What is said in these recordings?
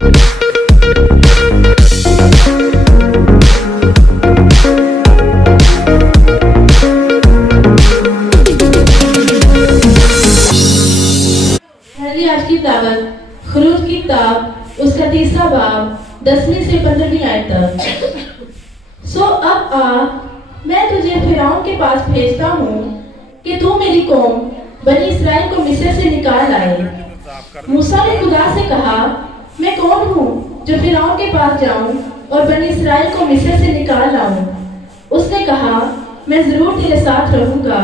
آج کی دعوت خروج کی کتاب اس کا 3واں باب 10ویں سے 15ویں آیت تک۔ سو اب آ، میں تجھے فرعون کے پاس بھیجتا ہوں کہ تو میری قوم بنی اسرائیل کو مصر سے نکال لائے۔ موسیٰ نے خدا سے کہا، میں کون ہوں جو فرعون کے پاس جاؤں اور بنی اسرائیل کو مصر سے نکال لاؤں؟ اس نے کہا، میں ضرور تیرے ساتھ رہوں گا،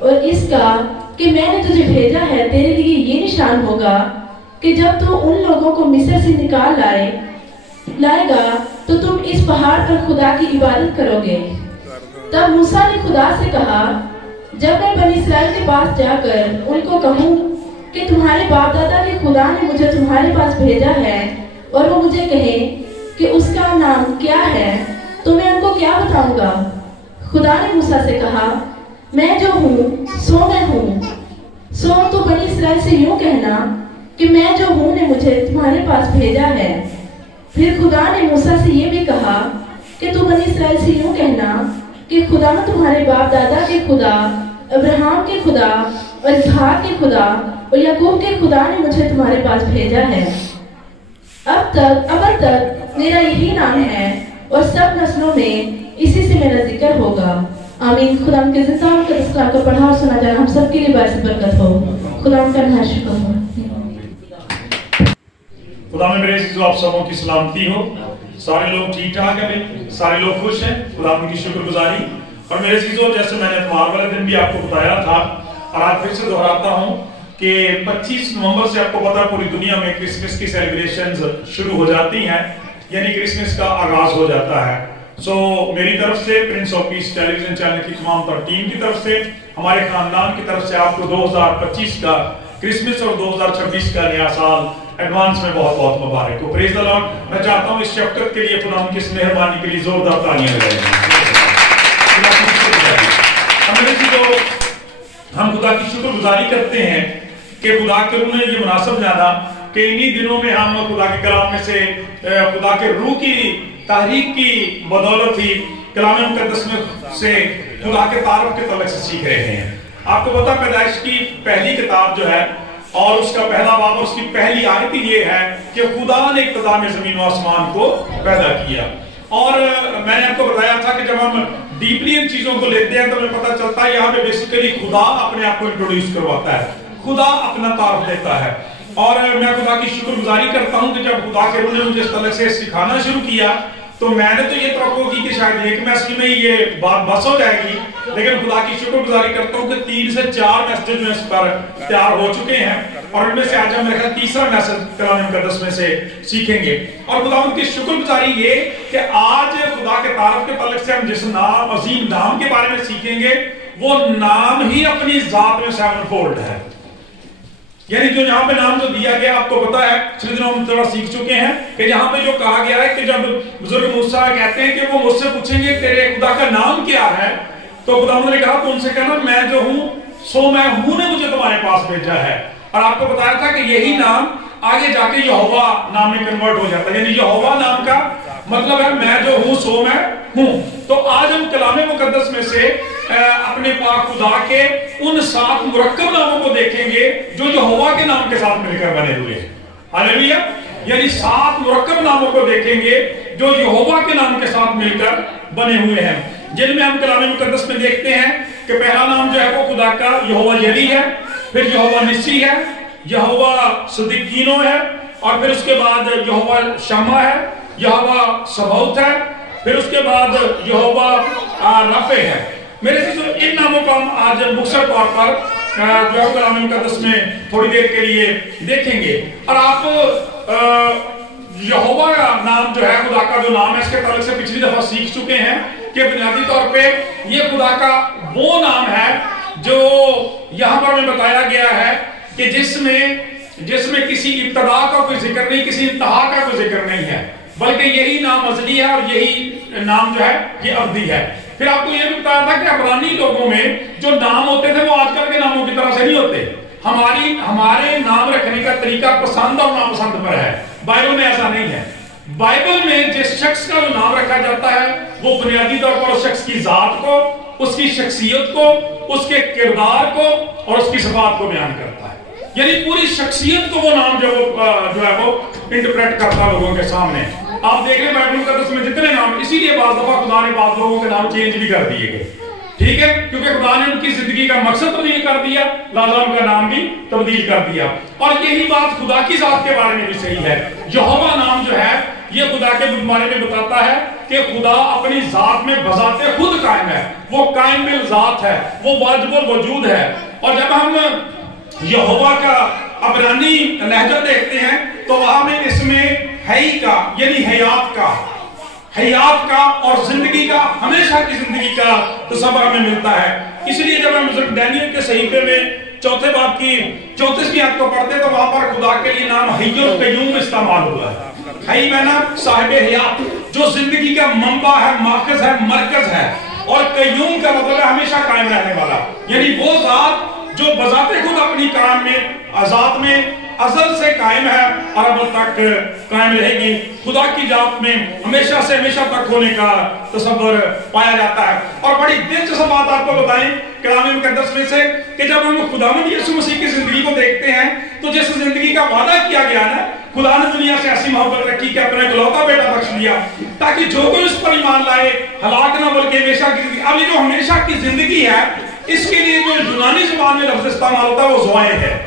اور اس کا کہ میں نے تجھے بھیجا ہے تیرے لیے یہ نشان ہوگا کہ جب تو ان لوگوں کو مصر سے نکال لائے گا تو تم اس پہاڑ پر خدا کی عبادت کرو گے۔ تب موسیٰ نے خدا سے کہا، جب میں بنی اسرائیل کے پاس جا کر ان کو کہوں کہ تمہارے باپ دادا کے خدا نے مجھے تمہارے پاس بھیجا ہے اور وہ مجھے کہے کہ اس کا نام کیا ہے، تو میں ان کو کیا بتاؤں گا؟ خدا نے موسیٰ سے کہا، میں جو ہوں سو میں ہوں۔ سو تو بنی اسرائیل سے یوں کہنا کہ میں جو ہوں نے مجھے تمہارے پاس بھیجا ہے۔ پھر خدا نے موسیٰ سے یہ بھی کہا کہ تو بنی اسرائیل سے یوں کہنا کہ خدا تمہارے باپ دادا کے خدا، ابراہیم کے خدا اور اسحاق کے خدا اور یعقوب کے خدا نے مجھے تمہارے پاس بھیجا ہے۔ اب تک میرا یہی نام ہے اور سب نسلوں میں اسی سے میرا ذکر ہوگا۔ آمین۔ خدا ان کے زندہ اور قدس کلام کو پڑھا اور سنا جانا ہم سب کے لیے باعث برکت ہو۔ خدا ان کا نہایت شکر ہو۔ خدا میں میرے عزیزو آپ سبوں کی سلامتی ہو۔ سارے لوگ ٹھیک ٹھاک ہیں، سارے لوگ خوش ہیں، خدا ان کی شکر گزاری۔ اور میرے عزیزو جیسے میں نے اتوار والے دن بھی آپ کو بتایا تھا اور آج پھر سے دہراتا ہوں کہ 25 نومبر سے آپ کو پتا پوری دنیا میں کرسمس کی سیلیبریشنز شروع ہو جاتی ہیں، یعنی کرسمس کا آغاز ہو جاتا ہے۔ میری طرف سے prince of peace television channel کی تمام تر ٹیم کی طرف سے، ہمارے خاندان کی طرف سے آپ کو 2025 کا کرسمس اور 2026 کا نیا سال ایڈوانس میں بہت بہت مبارک ہو۔ پریز دی لارڈ۔ میں چاہتا ہوں اس شفقت کے لیے خدا کی اس مہربانی کے لیے زوردار تالیاں بجائیں۔ ہم خدا کی شکر گزاری کرتے ہیں کہ خدا کے روح نے یہ مناسب جانا کہ انہی دنوں میں ہم خدا کے کلام میں سے خدا کے روح کی تحریک کی بدولت ہی کلام مقدس میں سے خدا کے تعارف کے تعلق سے سیکھ رہے ہیں۔ آپ کو پتا پیدائش کی پہلی کتاب جو ہے اور اس کا پہلا باب اور اس کی پہلی آیت یہ ہے کہ خدا نے ابتدا میں زمین و آسمان کو پیدا کیا۔ اور میں نے آپ کو بتایا تھا کہ جب ہم ڈیپلی ان چیزوں کو لیتے ہیں تو ہمیں پتا چلتا ہے یہاں پہ بیسیکلی خدا اپنے آپ کو انٹروڈیوس کرواتا ہے، خدا اپنا تعارف دیتا ہے۔ اور میں خدا کی شکر گزاری کرتا ہوں کہ جب خدا کے روح نے مجھے اس طرح سے سکھانا شروع کیا تو میں نے تو یہ توقع کی کہ شاید ایک میسج میں یہ بات بس ہو جائے گی، لیکن خدا کی شکر گزاری کرتا ہوں کہ 3 سے 4 میسیج میں اس پر تیار ہو چکے ہیں اور ان میں سے آج ہم میرے خیال تیسرا میسج کلام مقدس میں سے سیکھیں گے۔ اور خدا ان کی شکر گزاری یہ کہ آج خدا کے تعارف کے تعلق سے ہم جس نام عظیم نام کے بارے میں سیکھیں گے وہ نام ہی اپنی ذات میں 7 فولڈ ہے۔ یعنی جو یہاں پہ نام جو دیا گیا آپ کو پتا ہے، پچھلے دنوں ہم تھوڑا سیکھ چکے ہیں کہ یہاں پہ جو کہا گیا ہے کہ جب بزرگ موسیٰ کہتے ہیں کہ وہ مجھ سے پوچھیں گے تیرے خدا کا نام کیا ہے، تو خدا نے کہا تو ان سے کہنا میں جو ہوں سو میں ہوں نے مجھے تمہارے پاس بھیجا ہے۔ اور آپ کو بتایا تھا کہ یہی نام آگے جا کے یہوہ نام میں کنورٹ ہو جاتا ہے، یعنی یہوہ نام کا مطلب ہے میں جو ہوں سو میں ہوں۔ تو آج ہم کلام مقدس میں سے اپنے پاک خدا کے ان 7 مرکب ناموں کو دیکھیں گے جو یہوہ کے نام کے ساتھ مل کر بنے ہوئے ہیں۔ ہاللیلویہ۔ یعنی 7 مرکب ناموں کو دیکھیں گے جو یہوہ کے نام کے ساتھ مل کر بنے ہوئے ہیں، جن میں ہم کلام مقدس میں دیکھتے ہیں کہ پہلا نام جو ہے وہ خدا کا یہوہ یری ہے، پھر یہوہ نسی ہے، یہوہ صدیقینو ہے، اور پھر اس کے بعد یہوہ شمع ہے، یہوہ سبوت ہے، پھر اس کے بعد یہوہ رفع ہے۔ میرے عزیزو ان ناموں کو ہم آج مختصر طور پر جو کلام مقدس میں تھوڑی دیر کے لیے دیکھیں گے۔ اور آپ یہوہ نام جو ہے خدا کا جو نام ہے اس کے تعلق سے پچھلی دفعہ سیکھ چکے ہیں کہ بنیادی طور پہ یہ خدا کا وہ نام ہے جو یہاں پر ہمیں بتایا گیا ہے کہ جس میں کسی ابتدا کا کوئی ذکر نہیں، کسی انتہا کا کوئی ذکر نہیں ہے، بلکہ یہی نام ازلی ہے اور یہی نام جو ہے یہ ابدی ہے۔ پھر آپ کو یہ بھی بتایا تھا کہ عبرانی لوگوں میں جو نام ہوتے تھے وہ آج کل کے ناموں کی طرح سے نہیں ہوتے۔ ہمارے نام رکھنے کا طریقہ پسند اور ناپسند پر ہے۔ بائبل میں ایسا نہیں ہے. بائبل میں جس شخص کا جو نام رکھا جاتا ہے وہ بنیادی طور پر اس شخص کی ذات کو، اس کی شخصیت کو، اس کے کردار کو اور اس کی صفات کو بیان کرتا ہے. یعنی پوری شخصیت کو وہ نام جو ہے وہ انٹرپریٹ کرتا ہے لوگوں کے سامنے. آپ دیکھ لیں بائبل مقدس میں جتنے نام، اسی لیے بعض دفعہ خدا نے بعض لوگوں کے نام چینج بھی کر دیے گئے. ٹھیک ہے، کیونکہ خدا نے ان کی زندگی کا مقصد تبدیل کر دیا، لہذا ان کا نام بھی تبدیل کر دیا. اور یہی بات خدا کی ذات کے بارے میں بھی صحیح ہے. یہوہ نام جو ہے یہ خدا کے بارے میں بتاتا ہے کہ خدا اپنی ذات میں بذات خود قائم ہے، وہ قائم بالذات ہے، وہ واجب الوجود ہے. اور جب ہم یہوہ کا عبرانی لہجہ دیکھتے ہیں تو وہاں میں اس میں حی کا یعنی حیات کا اور زندگی کا، ہمیشہ کی زندگی کا تصور ہمیں ملتا ہے. اس لیے جب ہم بزرگ دانیل کے صحیفے میں چوتھے باب کی 34ویں آیت کو پڑھتے تو وہاں پر خدا کے لیے نام حی القیوم استعمال ہوا ہے. حی معنی صاحب حیات، جو زندگی کا منبع ہے، ماخذ ہے، مرکز ہے. اور قیوم کا مطلب ہے ہمیشہ قائم رہنے والا، یعنی وہ ذات جو بذات خود اپنی کام میں ذات میں ازل سے قائم ہے اور اب تک قائم رہے گی. خدا کی ذات میں ہمیشہ سے ہمیشہ تک ہونے کا تصور پایا جاتا ہے. اور بڑی دلچسپ بات آپ کو بتائیں کلام مقدس میں سے کہ جب ہم خداوند یسوع مسیح کی زندگی کو دیکھتے ہیں تو جس زندگی کا وعدہ کیا گیا ہے، خدا نے دنیا سے ایسی محبت رکھی کہ اپنا اکلوتا بیٹا بخش دیا تاکہ جو کوئی اس پر ایمان لائے ہلاک نہ بلکہ ہمیشہ کی زندگی. اب یہ جو ہمیشہ کی زندگی ہے، اس کے لیے جو یونانی زبان میں لفظ استعمال ہوتا ہے وہ زوائد ہے.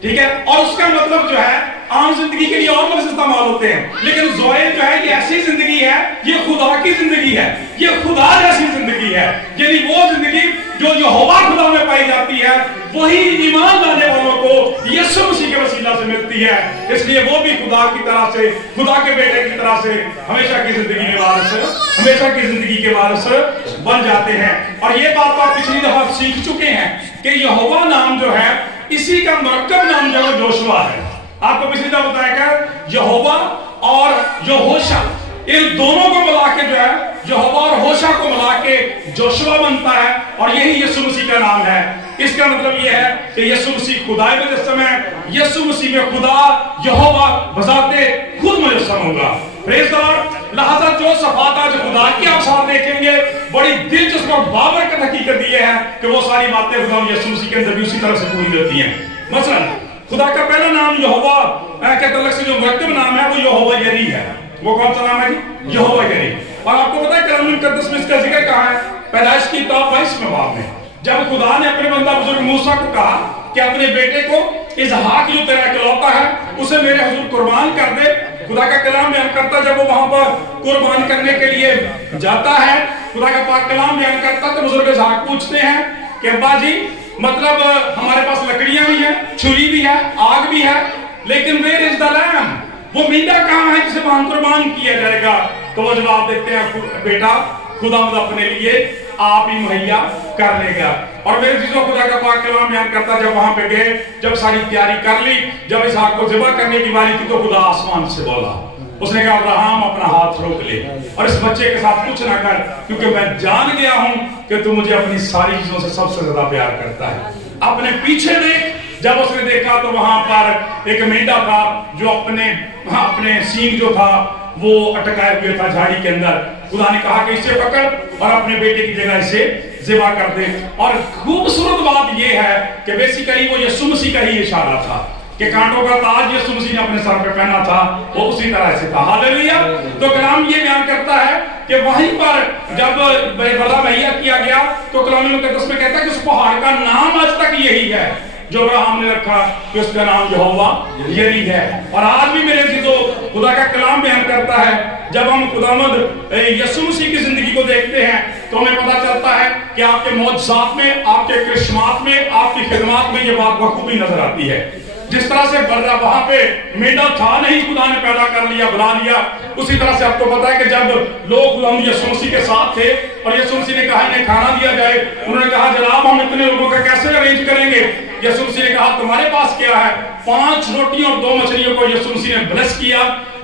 ٹھیک ہے، اور اس کا مطلب جو ہے عام زندگی کے لیے اور لفظ استعمال ہوتے ہیں، لیکن زوائد جو ہے یہ ایسی زندگی ہے، یہ خدا کی زندگی ہے، یہ خدا جیسی زندگی ہے. یعنی وہ زندگی جو یہوہ خدا میں پائی جاتی ہے وہی ایمان لانے والوں کو یسوع مسیح کے وسیلہ سے ملتی ہے. اس لیے وہ بھی خدا کی طرح سے، خدا کے بیٹے کی طرح سے ہمیشہ کی زندگی کے وارث، ہمیشہ کی زندگی کے وارث بن جاتے ہیں. اور یہ بات آپ پچھلی دفعہ سیکھ چکے ہیں کہ یہوہ نام جو ہے اسی کا مرکب نام جو ہے جوشوا ہے. آپ کو پچھلی دفعہ بتایا کہ یہوہ اور یہوشع، ان دونوں کو ملا کے جو ہے یہوہ اور ہوشع کو ملا کے جوشوا بنتا ہے اور یہی یسوع مسیح کا نام ہے. اس کا مطلب یہ ہے کہ یسوع مسیح خدا مجسم ہے، یسوع مسیح میں خدا یہوہ بذات خود مجسم ہوگا. پریز دی لارڈ. لہذا جو صفات آج خدا کی آپ ساتھ دیکھیں گے بڑی دلچسپ اور بابرکت حقیقت یہ ہے کہ وہ ساری باتیں خدا یسوع مسیح کے اندر بھی اسی طرح سے پوری ہوتی ہیں. مثلا خدا کا پہلا نام یہوہ کے تعلق سے جو مرکب نام ہے وہ یہوہ یری ہے. وہ کون سا نام ہے جی؟ یہوہ یری. اور آپ کو پتا ہے کلام مقدس میں اس کا ذکر کہاں ہے؟ پیدائش کی کتاب 22 باب میں جب خدا نے اپنے بندہ بزرگ موسیٰ کو کہا کہ اپنے بیٹے کو اسحاق جو تیرا اکلوتا ہے اسے میرے حضور قربان کر دے. خدا کا کلام بیان کرتا جب وہ وہاں پر قربان کرنے کے لیے جاتا ہے، خدا کا پاک کلام بیان کرتا تو بزرگ اسحاق پوچھتے ہیں کہ ابا جی مطلب ہمارے پاس لکڑیاں بھی ہیں، چھری بھی ہے، آگ بھی ہے، لیکن where is the lamb؟ وہ مینڈا کہاں ہے جسے وہاں قربان کیا جائے گا؟ تو وہ جواب دیتے ہیں بیٹا خداوند اپنے لیے آپ ہی مہیا کر لے گا. اور میرے چیزوں خدا کا پاک کلام بیان کرتا جب وہاں پہ گئے، جب ساری تیاری کر لی، جب اسحاق کو ذبح کرنے کی باری تھی تو خدا آسمان سے بولا. اس نے کہا ابراہیم اپنا ہاتھ روک لے اور اس بچے کے ساتھ کچھ نہ کر، کیونکہ میں جان گیا ہوں کہ تو مجھے اپنی ساری چیزوں سے سب سے زیادہ پیار کرتا ہے. اپنے پیچھے دیکھ. جب اس نے دیکھا تو وہاں پر ایک مینڈا تھا جو اپنے سینگ جو تھا وہ اٹکائے ہوئے تھا جھاڑی کے اندر. خدا نے کہا کہ اسے پکڑ اور اپنے بیٹے کی جگہ اسے ذبح کر دے. اور خوبصورت بات یہ ہے کہ بیسیکلی وہ یسوع مسیح کا ہی اشارہ تھا کہ کانٹوں کا تاج یسوع مسیح نے اپنے سر پہ پہنا تھا، وہ اسی طرح سے تھا. ہاللیلویا. تو کلام یہ بیان کرتا ہے کہ وہیں پر جب بڑا مہیا کیا گیا تو کلام مقدس میں کہتا ہے کہ اس پہاڑ کا نام آج تک یہی ہے جو ابراہیم نے رکھا کہ اس کا نام یہوہ یری ہے. اور آج بھی میرے عزیزو خدا کا کلام بیان کرتا ہے جب ہم خداوند یسوع مسیح کی زندگی کو دیکھتے ہیں تو ہمیں پتہ چلتا ہے کہ آپ کے معجزات میں، آپ کے کرشمات میں، آپ کی خدمات میں یہ بات بخوبی نظر آتی ہے. جس طرح سے وہاں پہ مینڈا تھا نہیں، خدا نے پیدا کر لیا، بنا لیا، اسی طرح سے آپ کو پتا ہے کہ جب لوگ خداوند یسوع مسیح کے ساتھ تھے اور یسوع مسیح نے کہا انہیں کھانا دیا جائے، انہوں نے کہا جناب ہم اتنے لوگوں کا کیسے ارینج کریں گے؟ یسوع مسیح نے کہا تمہارے پاس کیا ہے؟ 5 روٹیوں اور 2 مچھلیوں کو یسوع مسیح نے بلیس کیا.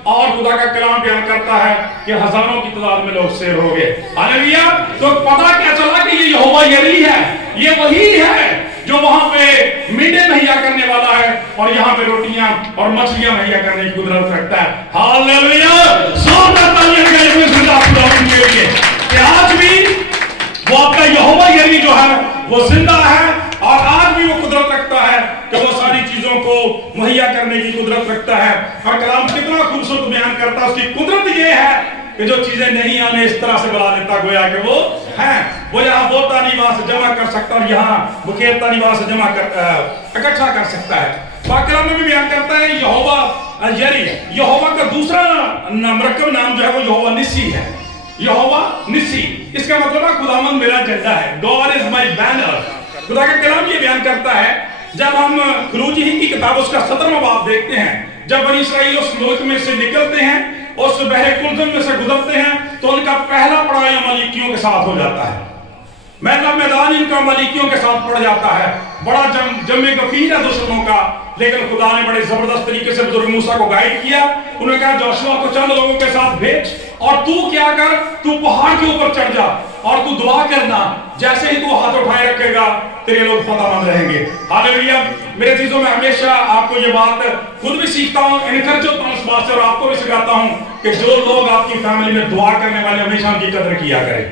اور خدا کا کلام بیان کرتا ہے کہ ہزاروں کی تعداد میں لوگ سیر ہو گئے. ہاللیلویا. تو پتہ کیا چلا کہ یہ یہوہ یری ہے، یہ وہی ہے जो वहां पे मीठे मुहैया करने वाला है और यहाँ पे रोटियां और मछलियां मुहैया करने की कुदरत रखता है। हालेलुया, के लिए कि आज भी वो आपका यहोवा यरी जो है वो जिंदा है और आज भी वो कुदरत रखता है कि वो सारी चीजों को मुहैया करने की कुदरत रखता है। और कलाम कितना खूबसूरत बयान करता है, उसकी कुदरत ये है कि जो चीजें नहीं आने इस तरह से बुला देता गोया कि वो है, वो यहाँ बोता निवास जमा कर सकता है, यहाँ बुकेरता निवास जमा कर इकट्ठा कर सकता है। कलाम में भी बयान करता है यहोवा यरी, यहोवा का दूसरा मरकब नाम जो है वो यहोवा निसी है। यहोवा निसी, इसका मतलब है खुदावंद मेरा झंडा है, गॉड इज माय बैनर। खुदा का कलाम ये बयान करता है, जब हम खरूज ही की किताब उसका 17वां बाब देखते हैं, जब बनी इस्राएल उस मुल्क में से निकलते हैं, उस बहरे कुलथम में से गुजरते हैं, तो उनका पहला पड़ाव अमालेकियों के साथ हो जाता है। मैदान इनका अमालेकियों के साथ पड़ जाता है। बड़ा जमे गफीर है दुश्मनों का, लेकिन खुदा ने बड़े जबरदस्त तरीके से बुजुर्ग मूसा को गाइड किया। उन्होंने कहा जोशुआ को चंद लोगों के साथ भेज और तू क्या कर, तू पहाड़ के ऊपर चढ़ जा और तू दुआ करना, जैसे ही तू हाथ उठाए रखेगा तेरे लोग फतहमंद रहेंगे। हालेलुया। मेरे चीजों में हमेशा आपको ये बात खुद भी सीखता हूँ, इनकरेज होता हूँ इस बात से और आपको भी सिखाता हूँ कि जो लोग आपकी फैमिली में दुआ करने वाले हमेशा उनकी कदर किया करें,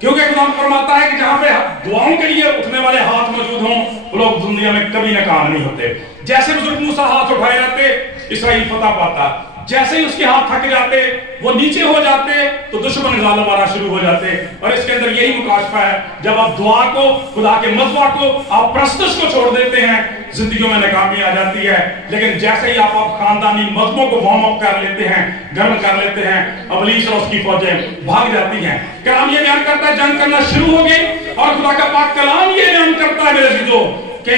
क्योंकि खुदा फरमाता है कि जहां पे दुआओं के लिए उठने वाले हाथ मौजूद हों वो लोग दुनिया में कभी नाकाम नहीं होते। जैसे बुजुर्ग मूसा हाथ उठाए रहते इसराइल फतह पाता, जैसे ही उसके हाथ थक जाते वो नीचे हो जाते तो दुश्मन गालिब आना शुरू हो जाते। और इसके अंदर यही मुकाशफा है, जब आप दुआ को, खुदा के मज़बा को, आप प्रस्तुत को छोड़ देते हैं जिंदगी में नाकामी आ जाती है। लेकिन जैसे ही आप खानदानी मज़बों को वार्म अप कर लेते हैं, गर्म कर लेते हैं, इब्लीस और उसकी फौजें भाग जाती हैं। कलाम ये बयान करता है जंग करना शुरू हो गई और खुदा का पाक कलाम ये बयान करता है मेरे चीजों कि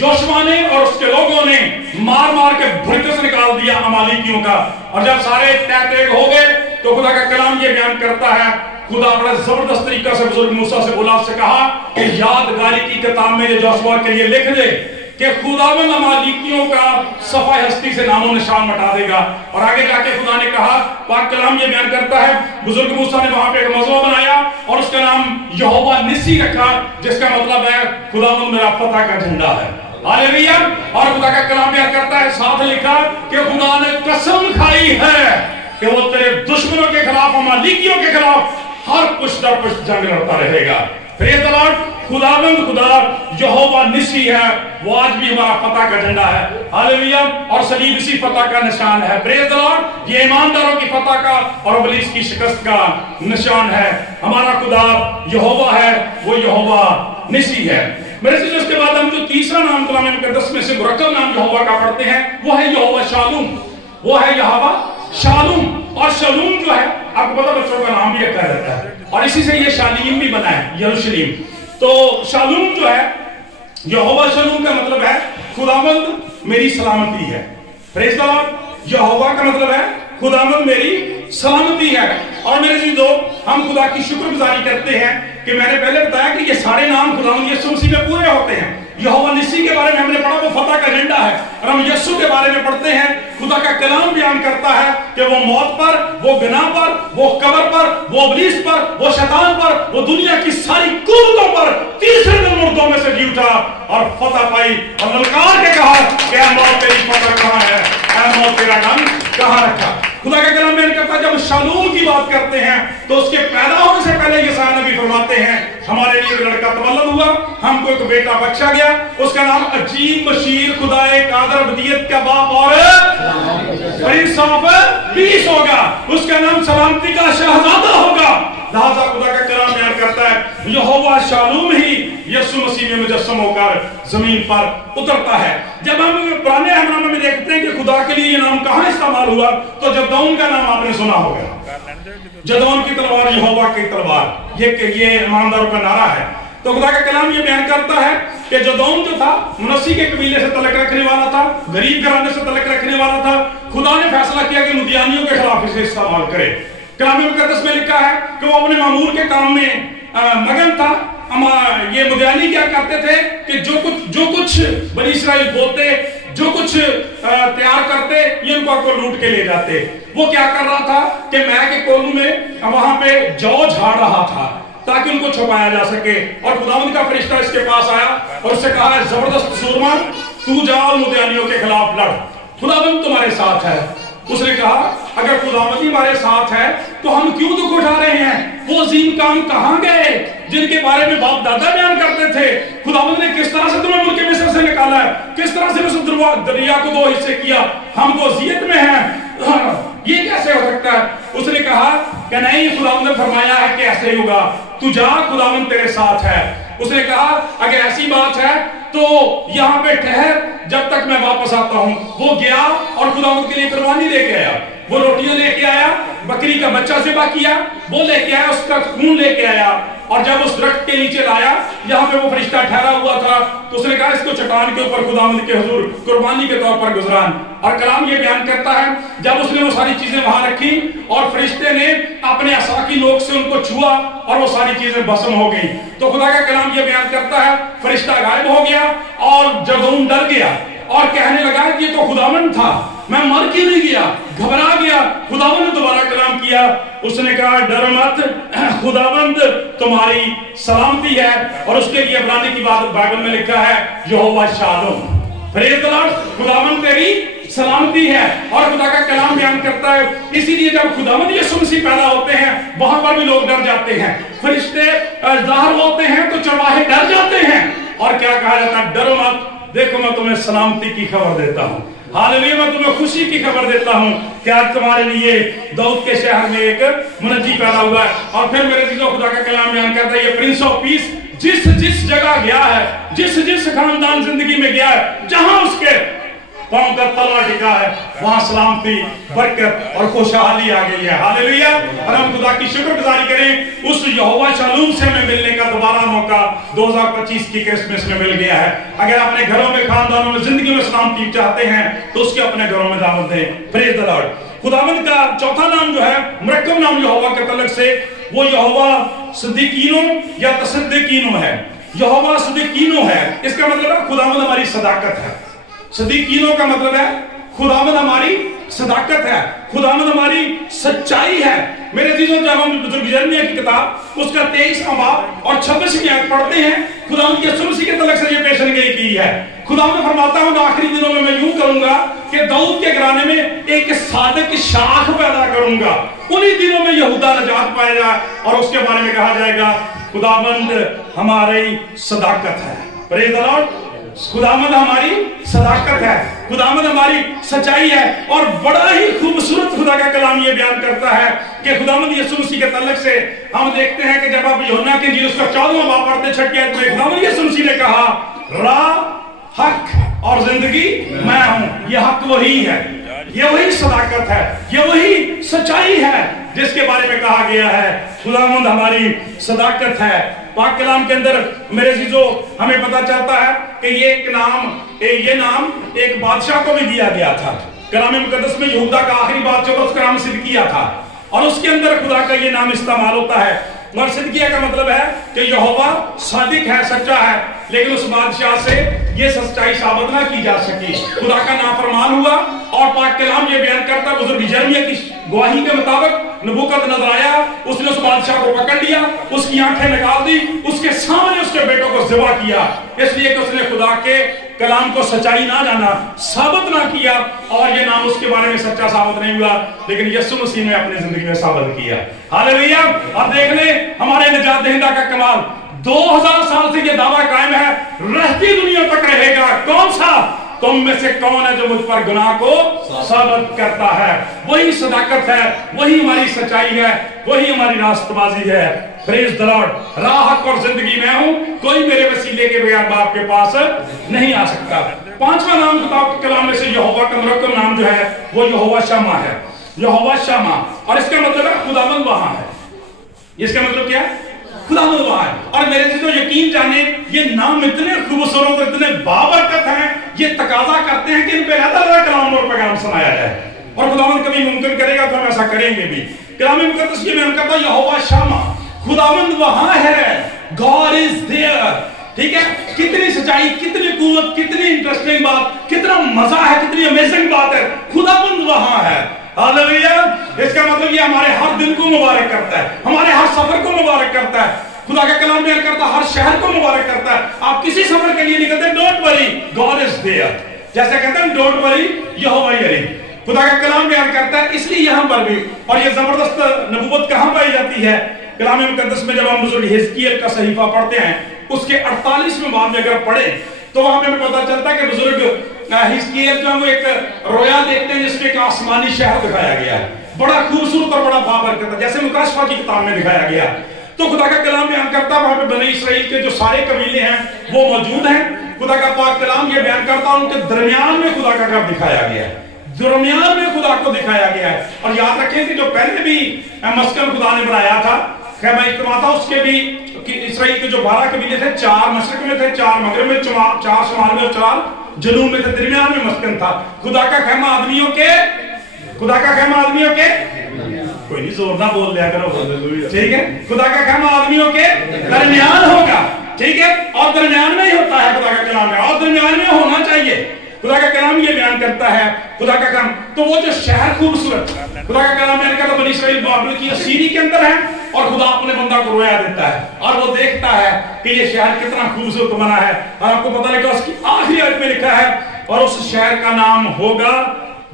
जोशुआ ने और उसके लोगों ने मार मार के भुरकस निकाल दिया अमालेकियों का। और जब सारे तैग हो गए तो खुदा का कलाम ये बयान करता है, खुदा बड़ा जबरदस्त तरीका से बुजुर्ग मूसा से बोला, उससे कहा कि यादगारी की किताब में ये जोशुआ के लिए लिख दे कि खुदावंद अमालेकियों का सफाई हस्ती से नामो निशान मिटा देगा। और आगे जाके खुदा ने कहा, पाक कलाम ये बयान करता है, बुजुर्ग मूसा ने वहां पे एक मज़बा बनाया और उसका नाम यहोवा निसी रखा, जिसका मतलब है खुदावंद मेरा फतह का झंडा है। हालेलुया। और खुदा का कलाम बयान करता है, साथ लिखा कि खुदा ने कसम खाई है कि वो तेरे दुश्मनों के खिलाफ, अमालेकियों के खिलाफ हर पुष्ट दर पुष्ट जंग लड़ता रहेगा। Praise the Lord. खुदावंद खुदा यहोवा निसी है, वो आज भी हमारा फतह का झंडा है। हालेलुया। और सलीब इसी फतह का निशान है। Praise the Lord. ये ईमानदारों की फतह का और इब्लीस की शिकस्त का निशान है। हमारा खुदा यहोवा है, वो यहोवा निसी है। मेरे से इसके बाद हम जो तीसरा नाम कलाम मुकद्दस में से मुरक्कब नाम यहोवा का पढ़ते हैं वो है यहोवा शालूम। वो है यहोवा शालूम। और शालूम जो है, आपको पता बच्चों का नाम भी एक रहता है और इसी से ये शालीम भी बना है, यरूशलेम। तो शालूम जो है, यहोवा शालूम का मतलब है खुदावंद मेरी सलामती है। Praise the Lord. यहोवा का मतलब है खुदावंद मेरी सलामती है। और मेरे चीजों, हम खुदा की शुक्रगुजारी करते हैं कि मैंने पहले बताया कि ये सारे नाम खुदावंद यीशु मसीह में पूरे होते हैं। यहोवा निसी के बारे में हमने पढ़ा, वो फतह का झंडा है। और हम यीशु के बारे में पढ़ते हैं, खुदा का कलाम बयान करता है कि वो मौत पर, वो गुनाह पर, वो कब्र पर, वो इब्लीस पर, वो शैतान पर, वो दुनिया की सारी कुव्वतों पर तीसरे दिन मुर्दों में से जी उठा और फतह पाई और ललकार के कहा कि ऐ मौत तेरी फतह कहां है, ऐ मौत तेरा नाम कहां रखा। खुदा का कलाम बयान करता है, जब शालूम की बात करते हैं तो उसके पैदा होने से पहले यशायाह नबी फरमाते हैं, हमारे लिए एक लड़का तवल्लद हुआ, हमको एक बेटा बख्शा गया, उसका नाम अजीब बशीर, खुदाए कादर, अबदियत का बाप और इंसाफ पीस होगा। उसका नाम सलामती का शहजादा होगा। लिहाजा खुदा का कलाम बयान करता है यहोवा शालूम ही यीशु मसीह में मुजस्सम होकर जमीन पर उतरता है। जब हम पुराने अहमनामे में देखते हैं कि खुदा के लिए ये नाम कहां इस्तेमाल हुआ, तो जदौन का नाम आपने सुना होगा। जदौन की तलवार यहोवा की तलवार, ये ईमानदारों का नारा है। तो खुदा का कलाम ये बयान करता है कि जदौन जो था मनस्सी के कबीले से तलक रखने वाला था, गरीब घराने से तलक रखने वाला था। खुदा ने फैसला किया कि मुदियानियों के खिलाफ इसे इस्तेमाल करे। कलाम मुकद्दस में लिखा है कि वो अपने मामूर के काम में मगन था। ये मुदियानी क्या करते थे कि जो कुछ बनी इस्राएल बोलते, जो कुछ तैयार करते, ये उनको लूट के ले जाते। वो क्या कर रहा था कि मैं के कोलू में वहां पे जौ झाड़ रहा था تاکہ ان کو چھپایا جا سکے. اور خداوند کا فرشتہ اس کے پاس آیا اور اس سے کہا ہے زبردست سورما تو جا اور مدیانیوں کے خلاف لڑ, خداوند تمہارے ساتھ ہے. اس نے کہا اگر خداوند ہمارے ساتھ ہے تو ہم کیوں دکھ اٹھا رہے ہیں؟ وہ عظیم کام کہاں گئے جن کے بارے میں باپ دادا بیان کرتے تھے؟ خداوند نے کس طرح سے تمہیں ملک مصر سے نکالا ہے, کس طرح سے اس دریا کو 2 حصے کیا, ہم تو اذیت میں ہیں, یہ کیسے ہو سکتا ہے؟ اس نے کہا کہ نہیں, خداوند نے فرمایا ہے کہ ایسے ہی ہوگا, تو جا خداوند تیرے ساتھ ہے. اس نے کہا اگر ایسی بات ہے تو یہاں پہ ٹھہر جب تک میں واپس آتا ہوں. وہ گیا اور خداوند کے لیے قربانی لے کے آیا, وہ روٹیاں لے کے آیا, بکری کا بچہ ذبح کیا, وہ لے کے آیا, اس کا خون لے کے آیا, اور جب اس درخت کے نیچے لایا جہاں پہ وہ فرشتہ ٹھہرا ہوا تھا تو اس نے کہا اس کو چٹان کے اوپر خداوند کے حضور قربانی کے طور پر گزران. اور کلام یہ بیان کرتا ہے جب اس نے وہ ساری چیزیں وہاں رکھی اور فرشتے نے اپنے عصا کی نوک سے ان کو چھوا اور وہ ساری چیزیں بھسم ہو گئی, تو خدا کا کلام یہ بیان کرتا ہے فرشتہ غائب ہو گیا اور جدعون ڈر گیا اور کہنے لگا کہ یہ تو خداوند تھا, میں مر کیوں نہیں گیا, گھبرا گیا. خداوند نے دوبارہ کلام کیا, اس نے کہا ڈر مت, خداوند تمہاری سلامتی ہے. اور اس کے لیے عبرانی کی بات بائبل میں لکھا ہے یہوہ شالوم, پریز دی لارڈ, خداوند تیری سلامتی ہے. اور خدا کا کلام بیان کرتا ہے اسی لیے جب خداوند یسوع مسیح پیدا ہوتے ہیں وہاں پر بھی لوگ ڈر جاتے ہیں, فرشتے ظاہر ہوتے ہیں تو چرواہے ڈر جاتے ہیں. اور کیا کہا جاتا ہے, ڈرو مت, دیکھو میں تمہیں سلامتی کی خبر دیتا ہوں. ہاللیلویہ, میں تمہیں خوشی کی خبر دیتا ہوں کہ آج تمہارے لیے داؤد کے شہر میں ایک منجی پیدا ہوا ہے. اور پھر میرے عزیزو خدا کا کلام بیان کرتا ہے یہ پرنس آف پیس جس جس جگہ گیا ہے, جس جس خاندان زندگی میں گیا ہے, جہاں اس کے پاؤں کا تلوا ٹکا ہے وہاں سلامتی, برکت اور خوشحالی آ گئی ہے. ہاللیلویہ, اور ہم خدا کی شکر گزاری کریں اس یہوہ شالوم سے ہمیں ملنے کا دوبارہ موقع 2025 کی کرسمس میں مل گیا ہے. اگر اپنے گھروں میں, خاندانوں میں, زندگی میں سلامتی چاہتے ہیں تو اس کے اپنے گھروں میں دعوت دیں. پریز دی لارڈ. خداوند کا چوتھا نام جو ہے مرکب نام یہوہ کے تعلق سے وہ یہوہ صدیقینو یا تصدیقینو ہے. یہوہ صدیقینو ہے, اس کا مطلب ہے خداوند ہماری صداقت ہے. صدیقینوں کا مطلب ہے خداوند ہماری صداقت ہے, خداوند ہماری سچائی ہے. میرے عزیزوں جب ہم بزرگ یرمیہ کی کتاب اس کا 23واں باب اور 26ویں آیت پڑھتے ہیں خداوند کی یسوع مسیح کے تعلق سے یہ پیشن گوئی کی ہے. خداوند فرماتا ہے آخری دنوں میں یوں کروں گا کہ داؤد کے گھرانے میں ایک صادق شاخ پیدا کروں گا, انہی دنوں میں یہودا نجات پائے گا اور اس کے بارے میں کہا جائے گا خداوند ہماری صداقت ہے. پریز دی لارڈ. خداوند ہماری صداقت ہے, خداوند ہماری سچائی ہے. اور بڑا ہی خوبصورت خدا کا کلام یہ بیان کرتا ہے کہ خداوند یسوع مسیح کے تعلق سے ہم دیکھتے ہیں کہ جب آپ یوحنا کی انجیل اس کا 14واں باب پڑھتے 6 آیت میں خداوند یسوع مسیح نے کہا راہ, حق اور زندگی میں ہوں. یہ حق وہی ہے, یہ وہی صداقت ہے, یہ وہی سچائی ہے جس کے بارے میں کہا گیا ہے خداوند ہماری صداقت ہے. پاک کلام کے اندر میرے عزیزو ہمیں پتہ چلتا ہے کہ یہ نام ایک بادشاہ کو بھی دیا گیا تھا. کلام مقدس میں یہودا کا آخری بادشاہ اس کا نام صدقیہ تھا اور اس کے اندر خدا کا یہ نام استعمال ہوتا ہے. اور صدقیہ کا مطلب ہے کہ یہوہ صادق ہے, سچا ہے, لیکن اس بادشاہ سے یہ سچائی ثابت نہ کی جا سکی, خدا کا نافرمان ہوا. اور پاک کلام یہ بیان کرتا ہے بزرگ یرمیہ کی گواہی کے مطابق نبوکت نظر آیا, اس نے اس بادشاہ کو پکڑ لیا, اس کی آنکھیں نکال دی, اس کے سامنے اس کے بیٹوں کو ذبح کیا, اس لیے کہ اس نے خدا کے کلام کو سچائی نہ جانا, ثابت نہ کیا, اور یہ نام اس کے بارے میں سچا ثابت نہیں ہوا, لیکن یسوع مسیح نے اپنی زندگی میں ثابت کیا. ہاللیلویہ. اب دیکھ لیں ہمارے نجات دہندہ کا کمال, 2000 سال سے یہ دعویٰ قائم ہے رہتی دنیا تک رہے گا. کون سا؟ تم میں سے کون ہے جو مجھ پر گناہ کو ثابت کرتا ہے؟ وہی صداقت ہے, وہی ہماری سچائی ہے, وہی ہماری راست بازی ہے. پریز دی لارڈ. راہ, حق اور زندگی میں ہوں, کوئی میرے وسیلے کے بغیر باپ کے پاس نہیں آ سکتا. 5واں نام کتاب کے کلام میں سے یہوہ کا مرکب نام جو ہے وہ یہوہ شما ہے. یہوہ شما, اور اس کا مطلب ہے خداوند وہاں ہے. اس کا مطلب کیا ہے؟ خداوند وہاں ہے. اور میرے عزیزو یقین جانے یہ نام اتنے خوبصورت, اتنے بابرکت ہیں, یہ تقاضا کرتے ہیں کہ ان پہ اللہ کلام اور پیغام سنایا جائے. اور خداوند کبھی ممکن کرے گا تو ہم ایسا کریں گے بھی. کلام مقدس یہ بیان کرتا ہے یہوہ شما, خداوند وہاں ہے. God is there. ٹھیک ہے, کتنی سچائی, کتنی قوت, کتنی انٹرسٹنگ بات, کتنا مزہ ہے, کتنی امیزنگ بات ہے, خداوند وہاں ہے. ہاللیلویہ. اس کا مطلب یہ ہمارے ہر دن کو مبارک کرتا ہے, ہمارے ہر سفر کو مبارک کرتا ہے. खुदा का कलाम बयान करता है, हर शहर को मुबारक करता है। आप किसी सफर के लिए निकलते हैं, don't worry, God is there. जैसे कहते हैं डोंट वरी, यहोवा यरी। खुदा का कलाम बयान करता है, इसलिए यहाँ पर भी। और ये जबरदस्त नबूवत कहाँ पाई जाती है? कलाम मुकद्दस में जब हम बुजुर्ग हिजकिय्याह का सहीफा पढ़ते हैं, उसके 48वें बाब में अगर पढ़े तो वहां पे हमें पता चलता है कि बुजुर्ग हिजकिय्याह जो वो एक रोया देखते हैं जिसमें एक आसमानी शहर दिखाया गया है, बड़ा खूबसूरत और बड़ा बाबरकत है, जैसे मुकाशफा की किताब में दिखाया गया। तो खुदा का कलाम बयान करता है वहां पे बनी इसराइल के जो सारे कबीले हैं वो मौजूद हैं। खुदा का पाक कलाम ये बयान करता है उनके दरमियान में खुदा का घर दिखाया गया है, दरमियान में खुदा को दिखाया गया है। और याद रखें कि जो पहले भी मस्कन खुदा ने बनाया था, खैमा इज्तिमा था, उसके भी इसराइल के जो 12 कबीले थे, 4 मशरिक में थे, 4 मगरिब में, 4 शुमाल में और 4 जनूब में थे, दरमियान में मस्कन था। खुदा का खैमा आदमियों के, खुदा का खैमा आदमियों के, कोई नहीं जोर ना बोल लिया करो, ठीक है। खुदा का खैमा आदमियों के दरमियान होगा, ठीक है। और दरमियान में ही होता है खुदा का कलाम में, और दरमियान में होना चाहिए। खुदा का कलाम ये बयान करता है खुदा का कलाम। तो वो जो शहर खूबसूरत, खुदा का कलाम बयान करता है बनी इसराइल बाबिल की असीरी के अंदर है, और खुदा अपने बंदा को रोया देता है और वो देखता है कि ये शहर कितना खूबसूरत बना है। और आपको पता लगा उसकी आखिरी आयत में लिखा है, और उस शहर का नाम होगा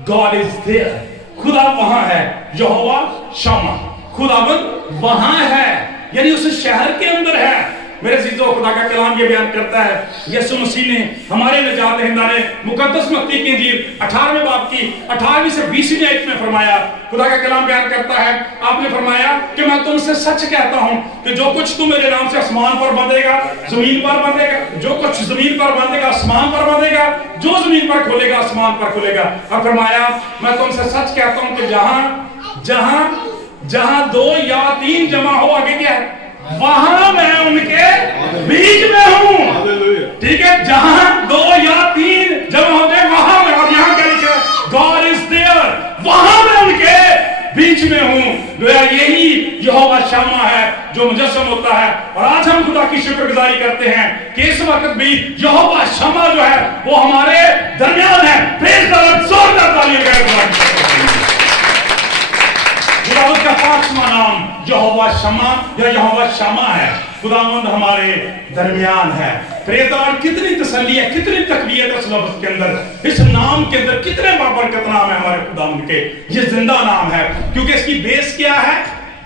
गॉड इज देयर, खुदा वहां है, यहोवा शम्मा, खुदाबंद वहां है, यानी उस शहर के अंदर है। मेरे अजीजों, खुदा का कलाम ये बयान करता है, यीशु मसीह ने हमारे निजात दहिंदा ने मुकद्दस मत्ती की इंजील 18वें बाब की 18वीं से 20वीं आयत में फरमाया, खुदा का कलाम बयान करता है, आपने फरमाया कि मैं तुमसे सच कहता हूं कि जो कुछ तुम मेरे नाम से आसमान पर बांधेगा जमीन पर बांधेगा, जो कुछ जमीन पर बांधेगा आसमान पर बांधेगा, जो जमीन पर खोलेगा आसमान पर खोलेगा। और फरमाया मैं तुमसे सच कहता हूं कि जहां 2 या 3 जमा हो, आगे क्या है, वहां मैं उनके बीच में हूं, ठीक है। जहां 2 या 3 जमा हो जाए वहां मैं, और यहां क्या लिखा है, गॉड इज देयर, वहां मैं उनके बीच में हूं। यही यहोवा शम्मा है जो मुजस्सम होता है। और आज हम खुदा की शुक्रगुजारी करते हैं कि इस वक्त भी यहोवा शम्मा जो है वो हमारे दरमियान है। प्रेज़ द लॉर्ड, जोरदार तालियां करें। खुदावंद का 5वां नाम यहोवा शम्मा या यहोवा शम्मा है, खुदावंद हमारे दरमियान है। प्रेज़ द लॉर्ड, कितनी तसल्ली है, कितनी तकवीयत है इस लफ्ज़ के अंदर, इस नाम के अंदर कितने बाबरकत नाम है हमारे खुदावंद के। ये जिंदा नाम है क्योंकि इसकी बेस क्या है?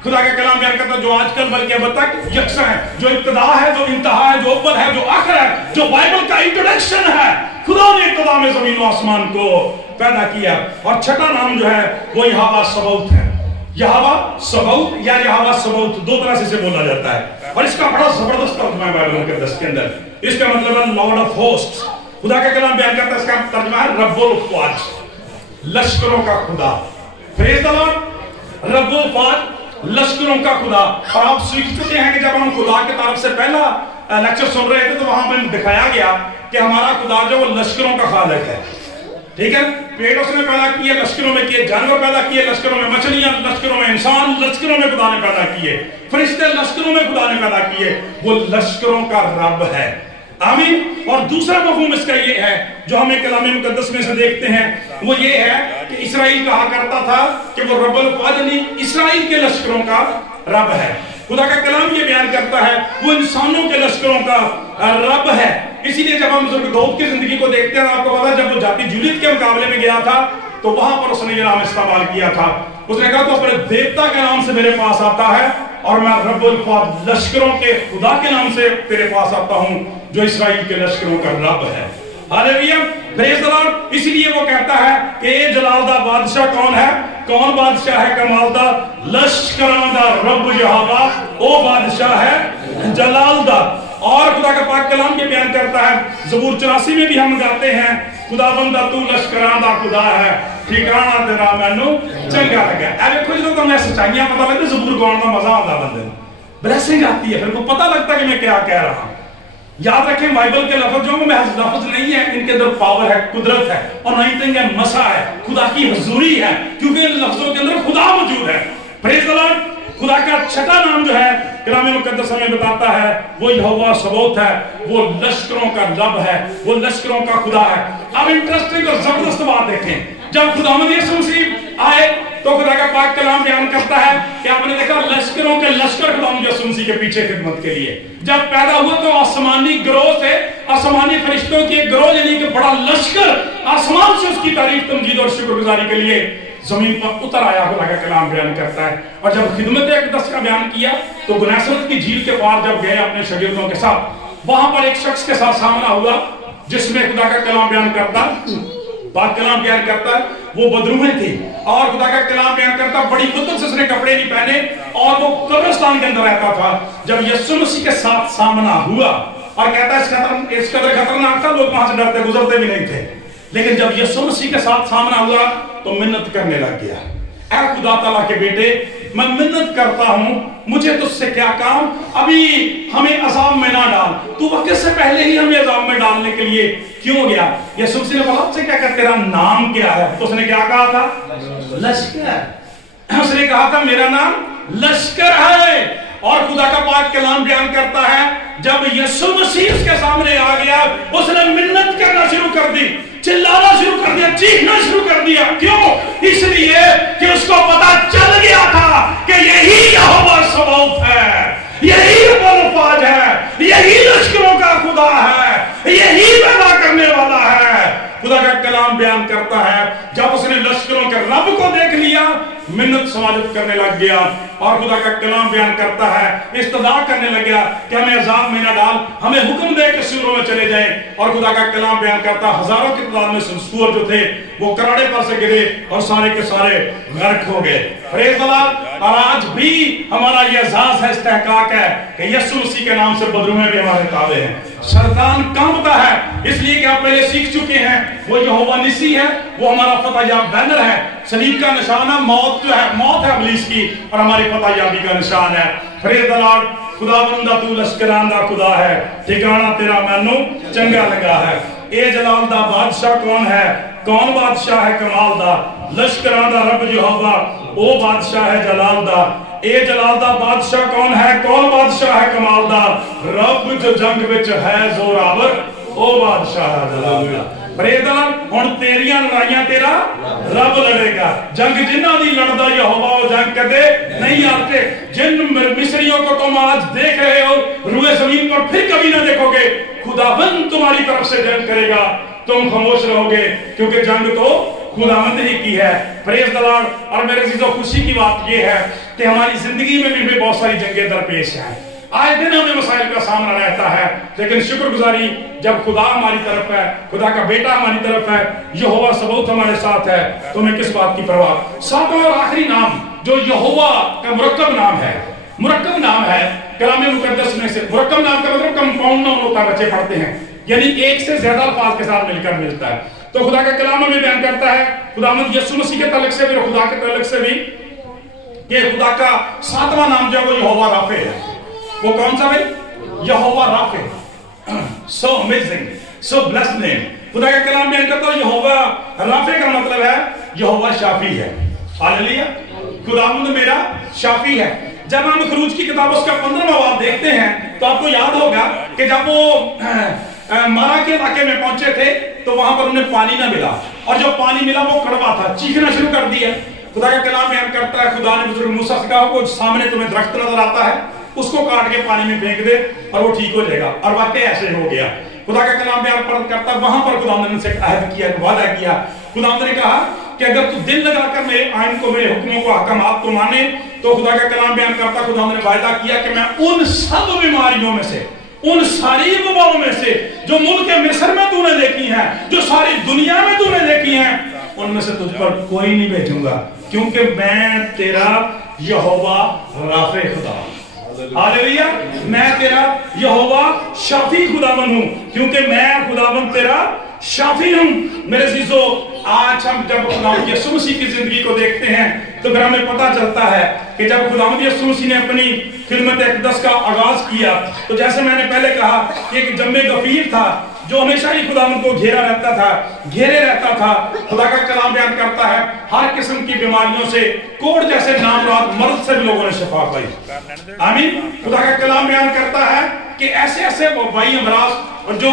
खुदा का कलाम बयान करता है जो आजकल बल्कि अब तक यकसा है, जो इब्तिदा है, जो इंतहा है, जो अव्वल है, जो आखिर है, जो बाइबल का इंट्रोडक्शन है। खुदा ने इब्तिदा में ज़मीन और आसमान को पैदा किया। और छठा नाम जो है वो यहोवा सबौत है। यहोवा सबौत या यहोवा सबौत 2 तरह से इसे बोला जाता है, और इसका बड़ा जबरदस्त तर्जुमा है बाइबल के 10 के अंदर। इसका मतलब है लॉर्ड ऑफ होस्ट्स। खुदा का कलाम बयान करता है, इसका तर्जुमा है रब्बुल फ़ौज, लश्करों का खुदा। प्रेज़ द लॉर्ड, रब्बुल फ़ौज, लश्करों का खुदा। और आप सीख चुके हैं कि जब हम खुदा की तरफ से पहला लेक्चर सुन रहे थे तो वहां पर दिखाया गया कि हमारा खुदा जो वो लश्करों का खालिक है, ठीक है। पेड़ उसने पैदा किए, लश्करों में किए, जानवर पैदा किए, लश्करों में मछलियां, लश्करों में इंसान, लश्करों में खुदा ने पैदा किए, फरिश्ते लश्करों में खुदा ने पैदा किए। वो लश्करों का रब है, आमीन। और दूसरा मफहूम इसका ये है जो हमें कलाम मुकद्दस में से देखते हैं, वो ये है कि इस्राइल कहा करता था कि वो रब्बुल फ़ौज यानी इस्राइल के लश्करों का रब है। खुदा का कलाम ये बयान करता है वो इंसानों के लश्करों का रब है। इसीलिए जब हम दाऊद की जिंदगी को देखते हैं, आपको पता है जब वो जाति जूलियत के मुकाबले में गया था तो वहां पर उसने ये नाम इस्तेमाल किया था। उसने कहा तो अपने देवता के नाम से मेरे पास आता है और मैं रब्बुल फ़ौज लश्करों के खुदा के नाम से तेरे पास आता हूं जो इस्राइल के लश्करों का रब है। Hallelujah, praise the Lord. इसलिए वो कहता है कि ये जलालदा बादशाह कौन है? कौन बादशाह है? कमालदा लश्करां दा रब यहोवा, ओ बादशाह है जलालदा। और खुदा का पाक कलाम ये बयान करता है, ज़बूर 84 में भी हम गाते हैं, खुदाबंदा तू लश्करां दा खुदा है, ठिकाना तेरा मैनू चंगा लगा। ए देखो जो तुम्हें सच्चाइयां पता लगती, ज़बूर गाने का मजा आता बंदे को, ब्लेसिंग आती है, फिर को पता लगता है कि मैं क्या कह रहा हूं। याद रखें बाइबल के लफ्ज़ों में महज लफ्ज़ नहीं है, इनके अंदर पावर है, कुदरत है, और नहीं है मसा है, खुदा की हुजूरी है, क्योंकि इन लफ्ज़ों के अंदर खुदा मौजूद है। Praise the Lord. खुदा का छठा नाम जो है कलाम मुकद्दस हमें बताता है वो यहोवा सबौत है, वो लश्करों का रब है, वो लश्करों का खुदा है। अब इंटरेस्टिंग और जबरदस्त बात देखें, जब खुदावंद यीशु मसीह आए तो खुदा का पाक कलाम बयान करता है कि आपने देखा लश्करों के लश्कर खुदा यीशु मसीह के पीछे खिदमत के लिए जब पैदा हुआ तो आसमानी गिरोह से, आसमानी फरिश्तों की एक गिरोह यानी कि बड़ा लश्कर आसमान से उसकी तारीफ तमजीद और शुक्रगुजारी के लिए जमीन पर उतर आया। खुदा का कलाम बयान करता है। और जब खिदमत अक़दस का बयान किया तो गुनासरत की झील के पार जब गए अपने शागिर्दों के साथ, वहां पर एक शख्स के साथ सामना हुआ जिसमें खुदा का कलाम बयान करता, पाक कलाम बयान करता है वो बदरूहें थी और खुदा का कलाम बयान करता बड़ी मुद्दत से उसने कपड़े नहीं पहने और वो कब्रिस्तान के अंदर रहता था। जब यीशु मसीह के साथ सामना हुआ और कहता है इस कदर खतरनाक था, लोग वहां से डरते गुजरते भी नहीं थे, लेकिन जब यीशु मसीह के साथ सामना हुआ तो मिन्नत करने लग गया, ऐ खुदा ताला के बेटे मैं मिन्नत करता हूं, मुझे तुझसे क्या काम, अभी हमें अजाब में ना डाल, तू वक्त से पहले ही हमें अजाब में डालने के लिए क्यों गया। यीशु मसीह ने बोला से क्या कहते तेरा नाम क्या है, तो उसने क्या कहा था लश्कर। उसने कहा था मेरा नाम लश्कर है। और खुदा का पाक कलाम बयान करता है जब यीशु मसीह उसके सामने आ गया उसने मिन्नत करना शुरू कर दी, चिल्लाना शुरू कर दिया, चीखना शुरू कर दिया। क्यों? इसलिए कि उसको पता चल गया था कि यही यहोवा सबाओत है, यही रब्बुल है, यही लश्करों का खुदा है, यही पैदा करने वाला है। खुदा का कलाम बयान करता है जब उसने लश्करों के रब को देख लिया मिन्नत समाजत करने लग गया और खुदा का कलाम बयान करता है इस्तदा करने लग गया कि हमें अजाब में ना डाल, हमें हुक्म दे के सूरों में चले जाएं। और खुदा का कलाम बयान करता हजारों की तादाद में सूअर जो थे वो कराड़े पर से गिरे और सारे के सारे गर्क हो गए। Praise the Lord. और आज भी हमारा ये एहसास है, इस्तेहकाक है कि यीशु मसीह के नाम से बदरूहें भी हमारे ताबे हैं। शैतान कांपता है इसलिए कि आप पहले सीख चुके हैं वो यहोवा निसी है, वो हमारा फतह याब बैनर है। सलीब का निशान मौत जो है, मौत है इब्लीस की और हमारी फतह याबी का निशान है। Praise the Lord. खुदावंदा तू लश्करां दा खुदा है, ठिकाना तेरा मैनू चंगा लगा है। ए जलाल दा बादशाह कौन है, कौन बादशाह है कमाल दा, लश्करां दा रब यहोवा ओ बादशाह है जलाल दा। ए जलाल दा बादशाह कौन है, कौन बादशाह है कमाल दा, रब जो जंग विच है जोरावर ओ बादशाह है जलाल दा। हुण तेरियां लड़ाइयां तेरा रब लड़ेगा। जंग जिन्हां दी लड़दा यहोवा वो जंग कदे नहीं आते। जिन मिस्रियों को तुम आज देख रहे हो रुए जमीन पर फिर कभी ना देखोगे। खुदावंद तुम्हारी तरफ से जंग करेगा, तुम खामोश रहोगे क्योंकि जंग तो खुदावंद ही की है। Praise the Lord. और मेरे अज़ीज़ों खुशी की बात यह है कि हमारी जिंदगी में भी बहुत सारी जंगें दरपेश हैं। आए दिन हमें मसाइल का सामना रहता है, लेकिन शुक्रगुजारी जब खुदा हमारी तरफ है, खुदा का बेटा हमारी तरफ है, यहोवा सबूत हमारे साथ है, तो हमें किस बात की परवाह। सातवां और आखिरी नाम जो यहोवा का मुरक्कब नाम है, मुरक्कब नाम है कलाम मुकद्दस में से। मुरक्कब नाम का मतलब कंपाउंड नाउन होता है, बच्चे पढ़ते हैं, यानी एक से ज्यादा अल्फाज के साथ मिलकर मिलता है। तो खुदा का कलाम हमें बयान करता है खुदावंद यीशु मसीह के ताल्लुक से भी और खुदा के ताल्लुक से भी कि खुदा का सातवां नाम जो है वो यहोवा राफे है। वो कौन सा भाई? Jehovah Rapha. So amazing, so blessed name. खुदा का कलाम बयान करता है यहोवा राफे का मतलब है यहोवा शाफी है। हालेलुया। खुदावंद मेरा शाफी है। जब हम खरूज की किताब उसका 15वां बाब देखते हैं तो आपको याद होगा कि जब वो मारा के इलाके में पहुंचे थे तो वहां पर उन्हें पानी ना मिला और जो पानी मिला वो कड़वा था, चीखना शुरू कर दिया। खुदा का कलाम बयान करता है खुदा ने बुजुर्ग मूसा से कहा वो सामने तुम्हें दरख्त नजर आता है उसको काट के पानी में फेंक दे और वो ठीक हो जाएगा। और वाकई ऐसे हो गया। खुदा का कलाम बयान करता है वहां पर खुदा ने अहद किया, वादा किया। खुदा ने कहा कि अगर तू दिल लगाकर मेरे आइन को, मेरे हुक्मों को, अहकामात को माने तो खुदा का कलाम बयान करता खुदा ने वायदा किया कि मैं उन सब बीमारियों में से, उन सारी वबाओं में से जो मुल्क मिस्र में तूने देखी हैं, जो सारी दुनिया में तूने देखी हैं, उनमें से तुझ पर कोई नहीं भेजूंगा क्योंकि मैं तेरा यहोवा राफे खुदा। हालेलुया। मैं तेरा यहोवा शाफी खुदावन हूं क्योंकि मैं खुदावन तेरा शाफी हूं। मेरे अज़ीज़ों आज हम जब खुदावंद यीशु मसीह की जिंदगी को देखते हैं तो फिर हमें पता चलता है कि जब खुदावंद यीशु मसीह ने अपनी खिदमत अक़दस का आगाज किया तो जैसे मैंने पहले कहा कि एक जम्मे गफीर था जो हमेशा ही खुदावंद को घेरे रहता था। खुदा का कलाम बयान करता है हर किस्म की बीमारियों से, कोढ़ जैसे नामराद मर्द से भी लोगों ने शिफा पाई। आमीन। खुदा का कलाम बयान करता है कि ऐसे ऐसे वबाई अमराज जो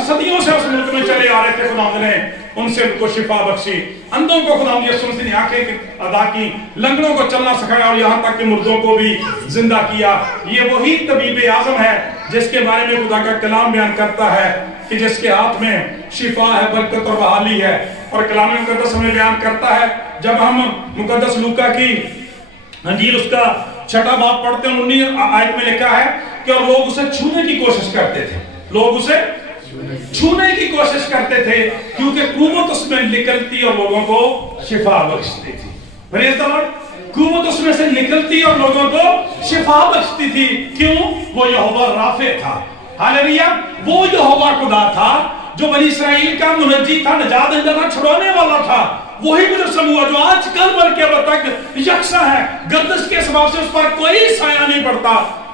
सदियों से उस मुल्क में चले आ रहे थे, खुदावंद ने उनसे उनको शिफा बख्शी। अंधों को खुदावंद यीशु मसीह ने आंखें अदा की, लंगड़ों को चलना सिखाया और यहाँ तक कि मुर्दों को भी जिंदा किया। ये वही तबीब आजम है जिसके बारे में खुदा का कलाम बयान करता है कि जिसके हाथ में शिफा है, बरकत और बहाली है। और कलाम मुकद्दस हमें बयान करता है, जब हम मुकद्दस लूका की अंजील उसका 6वां बाब पढ़ते हैं, 19 आयत में लिखा है कि लोग उसे छूने की कोशिश करते थे। लोग उसे छूने की कोशिश करते थे क्योंकि कुव्वत उसमें निकलती और लोगों को शिफा बख्शती थी। Praise the Lord. कुव्वत उसमें से निकलती और लोगों को शिफा बख्शती थी। क्यों? वो यहोवा राफे था। हालेलुया। वो यहोवा खुदा था जो बनी इस्राएल का मुनज्जी था, निजात देने वाला, छुड़ाने वाला था। वही मुजस्सम हुआ जो आज कल बल्कि अब तक यकसा है। गर्दिश के सबब से उस पर कोई साया नहीं पड़ता।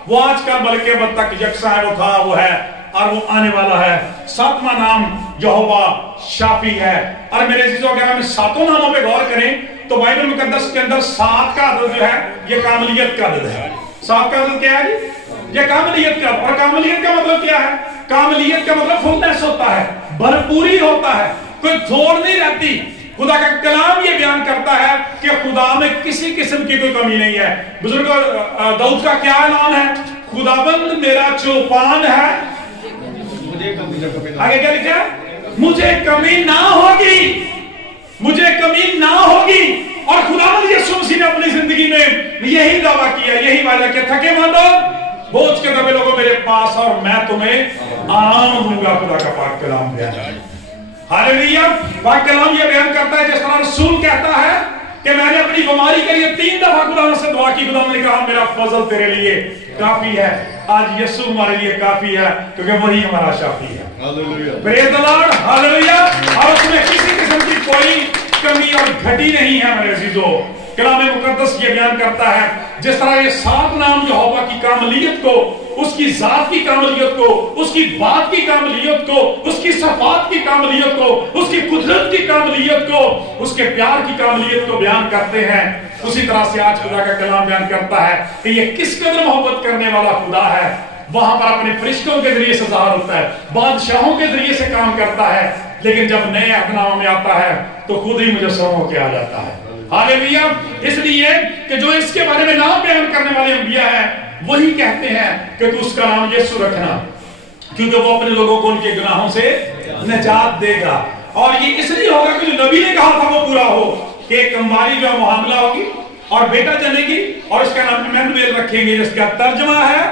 वो आज कल बल्कि अब तक यकसा है, वो था, वो है और वो आने वाला है। 7वां नाम यहोवा शाफी है। और मेरे अजीजों, अगर हम 7 नामों पे गौर करें तो बाइबल मुकद्दस के अंदर 7 का अदद जो है ये कामलियत का अदद है। 7 का अदद क्या है? ये कामलियत का। और कामलियत का मतलब क्या है? कामलियत का मतलब फुलनेस होता है, भरपूरी होता है, कोई थोड़ नहीं रहती। खुदा का कलाम ये बयान करता है कि खुदा में किसी किस्म की कोई कमी नहीं है। बुजुर्गों, दाऊद का क्या ऐलान है? खुदाबंद मेरा चौपान है। आगे क्या लिखा है? मुझे कमी ना होगी, मुझे कमी ना होगी। और खुदावंद यीशु मसीह ने अपनी जिंदगी में यही दावा किया, यही वादा किया, थके मानो बोझ के दबे लोगों मेरे पास और मैं तुम्हें आराम दूंगा। खुदा का पाक कलाम बयान, हालेलुया। पाक कलाम ये बयान करता है, जिस तरह रसूल कहता है कि मैंने अपनी बीमारी के लिए 3 दफा खुदा से दुआ की। खुदा ने कहा मेरा फजल तेरे लिए काफी है। आज यीशु हमारे लिए काफी है क्योंकि वही हमारा शाफी है। Hallelujah. Praise the Lord. Hallelujah. और उसमें किसी किस्म की कोई कमी और घटी नहीं है। मेरे अजीजों, कलाम मुकद्दस ये बयान करता है जिस तरह ये 7 नाम यहोवा की कामलियत को, उसकी जात की कामलियत को, उसकी बात की कामलियत को, उसकी सफात की कामलियत को, उसकी कुदरत की कामलियत को, उसके प्यार की कामलियत को बयान करते हैं, उसी तरह से आज खुदा का कलाम बयान करता है कि ये किस कदर मोहब्बत करने वाला खुदा है। वहां पर अपने फरिश्तों के जरिए से ज़ाहिर होता है, बादशाहों के जरिए से काम करता है, लेकिन जब नए अहदनामे में आता है तो खुद ही मुजस्सम होकर आ जाता है। हालेलुया। इसलिए कि जो इसके बारे में नाम बयान करने वाले अंबिया हैं वही कहते हैं कि तू उसका नाम यीशु रखना, क्योंकि वो अपने लोगों को उनके गुनाहों से निजात देगा। और ये इसलिए होगा कि जो नबी ने कहा था वो पूरा हो कि एक कंवारी जो है वो हामिला होगी और बेटा जनेगी और उसका नाम इम्मानुएल रखेंगे, जिसका तर्जुमा है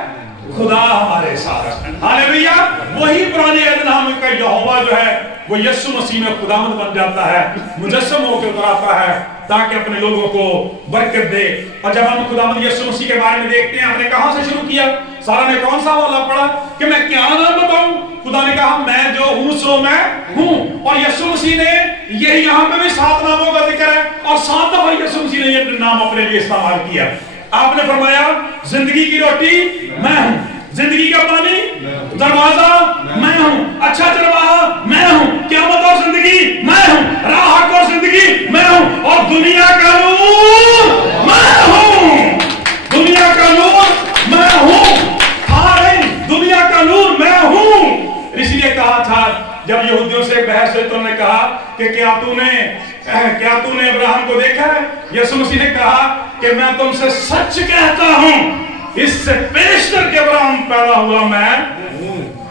खुदा हमारे साथ। हालेलुया। वही पुराने अहदनामे का यहोवा जो है वो यीशु मसीह में खुदावंद बन जाता है, मुजस्सम होकर उतर आता है ताकि अपने लोगों को बरकत दे। और जब हम खुदावंद यीशु मसीह के बारे में देखते हैं, हमने कहां से शुरू किया? सारा ने कौन सा वाला पढ़ा कि मैं क्या नाम बताऊं? खुदा ने कहा मैं जो हूं सो मैं हूं। और यीशु मसीह ने यही यहां पे भी 7 नामों का जिक्र है और 7 दफा यीशु मसीह ने ये नाम अपने लिए इस्तेमाल किया। आपने फरमाया जिंदगी की रोटी मैं हूं, जिंदगी का पानी दरवाजा मैं हूं, अच्छा चरवाहा मैं हूं, क़यामत और जिंदगी मैं हूं, राह और जिंदगी मैं हूं और दुनिया का नूर मैं हूं। दुनिया का नूर मैं हूं। दुनिया का नूर मैं हूं। इसलिए कहा था जब यहूदियों से बहस हुई तो उन्होंने कहा कि क्या तूने अब्राहम को देखा है? यीशु मसीह ने कहा कि मैं तुमसे सच कहता हूं, इससे पेश करके अब्राहम पैदा हुआ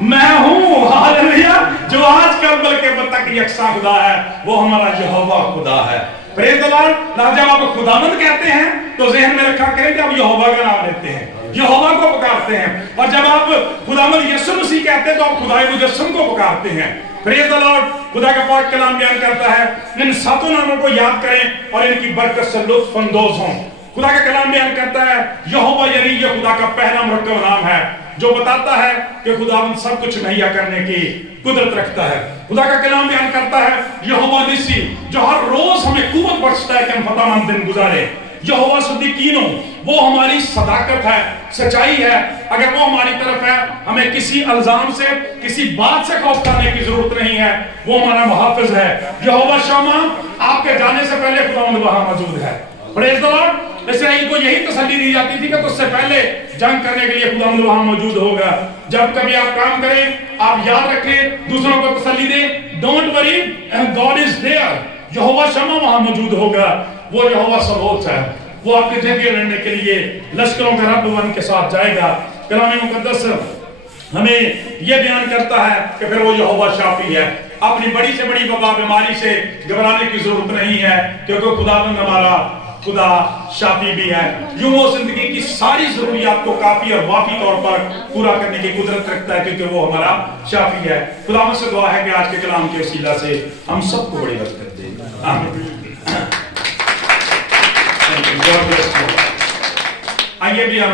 मैं हूं। हालेलुया। जो आज कल बल्कि अब तक यकसा खुदा है वो हमारा यहोवा खुदा है। Praise the Lord. जब आप खुदावंद कहते हैं तो ज़हन में रखा करें कि आप यहोवा का नाम लेते हैं, यहोवा को पुकारते हैं। और जब आप खुदावंद यीशु मसीह कहते हैं तो आप खुदाए मुजस्सम को पुकारते हैं। Praise the Lord. खुदा का पाक कलाम बयान करता है इन 7 नामों को याद करें और इनकी बरकत से लुत्फ अंदोज हों। खुदा का कलाम बयान करता है यहोवा यानी ये खुदा का पहला मुरक्कब नाम है जो बताता है कि खुदावंद सब कुछ मुहैया करने की कुदरत रखता है। खुदा का कलाम बयान करता है यहोवा निसी जो हर रोज हमें कुव्वत बख्शता है कि हम फतेहमंद दिन गुजारे। यहोवा सिद्दीकीनो, वो हमारी सदाकत है, सच्चाई है। अगर वो हमारी तरफ है, हमें किसी इल्जाम से, किसी बात से खौफ खाने की जरूरत नहीं है। वो हमारा मुहाफिज है। यहोवा शम्मा, आपके जाने से पहले खुदावंद वहां मौजूद है। Praise the Lord. इसराइल को यही तसल्ली दी जाती थी कि तुझसे पहले जंग करने के लिए खुदावंद वहां मौजूद होगा। जब कभी आप काम करें, आप याद रखें, दूसरों को तसल्ली दें, don't worry, God is there. Jehovah Shammah वहां मौजूद होगा। वो यहोवा सबोत है, वो आपके जंगे लड़ने के लिए लश्करों का रब बन के साथ जाएगा। कलाम मुकद्दस हमें यह बयान करता है कि फिर वो यहोवा शाफी है। अपनी बड़ी से बड़ी वबा बीमारी से घबराने की जरूरत नहीं है, क्योंकि खुदावंद हमारा खुदा शाफी भी है। यूं वो जिंदगी की सारी जरूरियात को काफी और वाफी तौर पर पूरा करने की कुदरत रखता है, क्योंकि वो हमारा शाफी है। खुदावंद से दुआ है कि आज के कलाम के वसीला से हम सबको बड़ी बरकत दे। आमीन। आइए भी हम